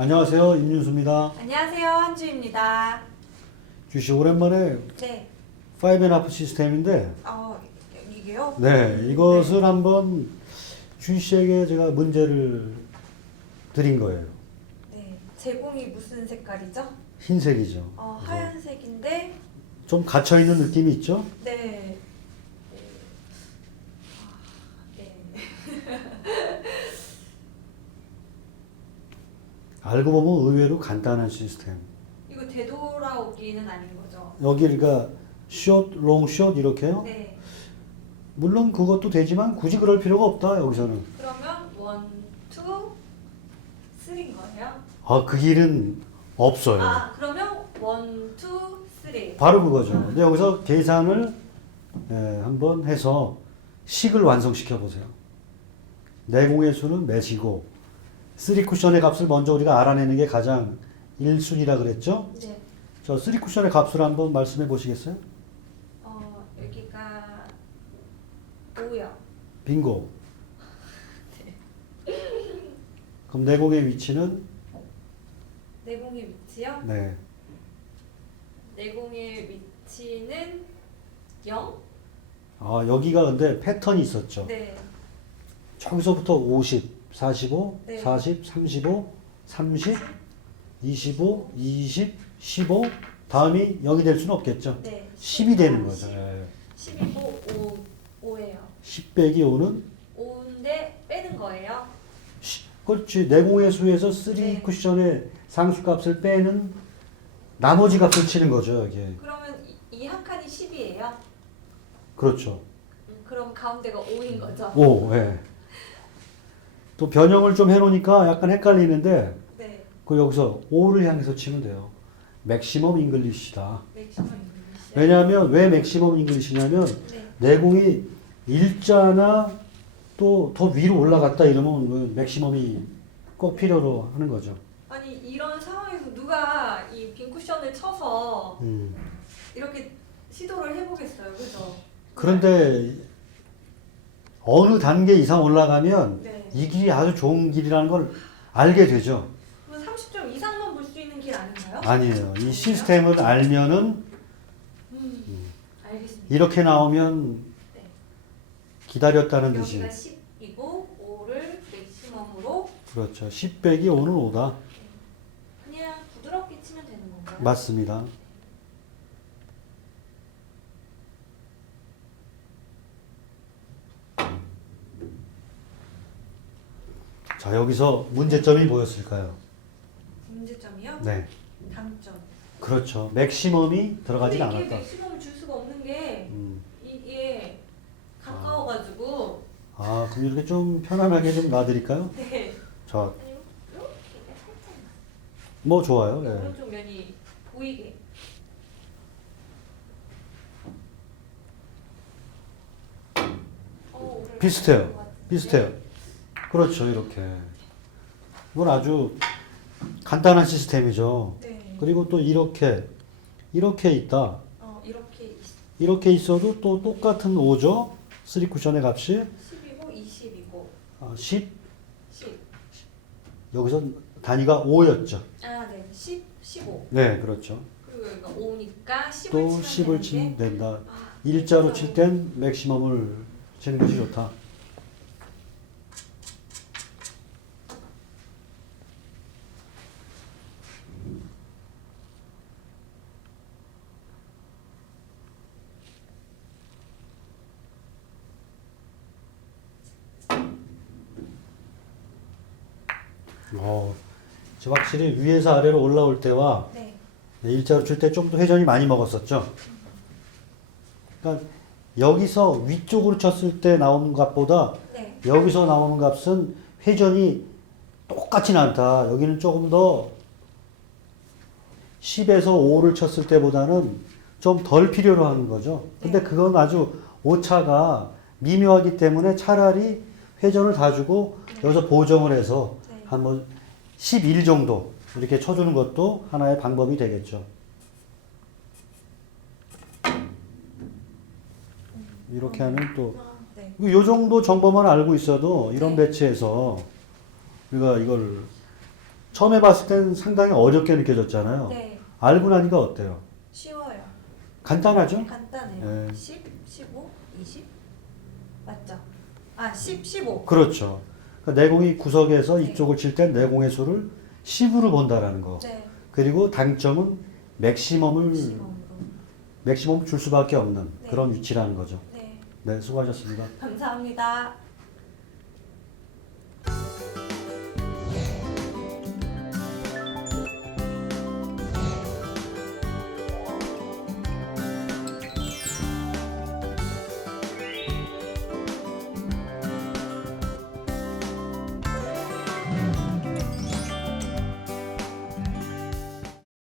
안녕하세요. 임윤수입니다. 안녕하세요. 한주입니다. 주시 오랜만에 네. 5&하프 시스템인데 어, 이게요? 네, 이것을 한번 주시에게 제가 문제를 드린 거예요. 네. 제공이 무슨 색깔이죠? 흰색이죠. 어, 그래서 하얀색인데 좀 갇혀 있는 느낌이 있죠? 네. 네. 아, 네. 알고 보면 의외로 간단한 시스템. 이거 되돌아오기는 아닌 거죠? 여기 그러니까 숏 이렇게요. 네. 물론 그것도 되지만 굳이 그럴 필요가 없다 여기서는. 그러면 원, 투, 쓰리인 거예요? 아, 그 길은 없어요. 아, 그러면 원, 투, 쓰리. 바로 그거죠. 근데 여기서 계산을 예, 한번 해서 식을 완성시켜 보세요. 내공의 수는 몇이고 3 쿠션의 값을 먼저 우리가 알아내는 게 가장 1순위라 그랬죠? 네. 저 3 쿠션의 값을 한번 말씀해 보시겠어요? 어, 여기가 5요. 빙고. 그럼 내공의 위치는 내공의 위치요? 네. 내공의 위치는 0? 아, 여기가 근데 패턴이 있었죠. 네. 저기서부터 50, 45, 네. 40, 35, 30, 25, 20, 15 다음이 0이 될 수는 없겠죠. 네. 10이 되는 거죠. 예. 10이고 5, 5예요. 10 빼기 5는 5인데 빼는 거예요. 그렇지. 내공의 수에서 3 네. 쿠션의 상수값을 빼는 나머지 값을 치는 거죠. 여기에. 그러면 이 한 칸이 10이에요. 그렇죠. 그럼 가운데가 5인 거죠. 5. 예. 또 변형을 좀 해놓으니까 약간 헷갈리는데 네. 그 여기서 5를 향해서 치면 돼요. 맥시멈 잉글리시다. 왜냐하면 왜 맥시멈 잉글리시냐면 네. 내공이 일자나 또 더 위로 올라갔다 이러면 그 맥시멈이 꼭 필요로 하는 거죠. 아니 이런 상황에서 누가 이 빈 쿠션을 쳐서 음. 이렇게 시도를 해보겠어요, 그죠? 그런데 어느 단계 이상 올라가면 네. 이 길이 아주 좋은 길이라는 걸 알게 되죠. 그럼 30점 이상만 볼 수 있는 길 아닌가요? 아니에요. 이 시스템을 알면은 음. 알겠습니다. 이렇게 나오면 네. 기다렸다는 여기가 듯이 10이고 5를 맥시멈으로 그렇죠. 10 빼기 5는 5다. 그냥 부드럽게 치면 되는 건가요? 맞습니다. 자, 여기서 문제점이 뭐였을까요? 문제점이요? 네. 단점. 그렇지 맥시멈이 들어가진 근데 이게 않았다. 맥시멈을 줄 수가 없는 게 음. 이게 가까워가지고 아, 그럼 이렇게 좀 편안하게 좀 놔드릴까요? 네. 자, 아니, 이렇게 살짝 뭐 좋아요. 예. 오른쪽 면이 보이게. 어, 오늘 비슷해요. 것 같은데. 비슷해요. 그렇죠, 이렇게. 이건 아주 간단한 시스템이죠. 네. 그리고 또 이렇게, 이렇게 있다. 어, 이렇게 있- 이렇게 있어도 또 똑같은 5죠. 3 쿠션의 값이 10이고 20이고 아, 10, 10. 여기서 단위가 5였죠. 아, 네. 10, 15. 네, 그렇죠. 그리고 여기가 5니까 10을 또 치면 10을 되는데. 치면 된다. 아, 일자로 칠 땐 맥시멈을 치는 것이 좋다. 어, 저 확실히 위에서 아래로 올라올 때와 네. 네, 일자로 칠때좀 더 회전이 많이 먹었었죠. 그러니까 여기서 위쪽으로 쳤을 때 나오는 값보다 네. 여기서 나오는 값은 회전이 똑같진 않다. 여기는 조금 더 10에서 5를 쳤을 때보다는 좀 덜 필요로 하는 거죠. 근데 네. 그건 아주 오차가 미묘하기 때문에 차라리 회전을 다 주고 여기서 보정을 해서 네. 한 뭐 11 정도 이렇게 쳐주는 것도 하나의 방법이 되겠죠. 이렇게 하면 또 아, 네. 이 정도 정보만 알고 있어도 이런 네. 배치에서 우리가 이걸 처음에 봤을 땐 상당히 어렵게 느껴졌잖아요. 네. 알고 나니까 어때요? 쉬워요. 간단하죠? 간단해요. 네. 10, 15, 20? 맞죠? 아, 10, 15. 그렇죠. 그러니까 내공이 구석에서 네. 이쪽을 칠 때 내공의 수를 10으로 본다라는 거. 네. 그리고 당점은 맥시멈을 10으로. 맥시멈 줄 수밖에 없는 네. 그런 위치라는 거죠. 네. 네, 수고하셨습니다. 감사합니다.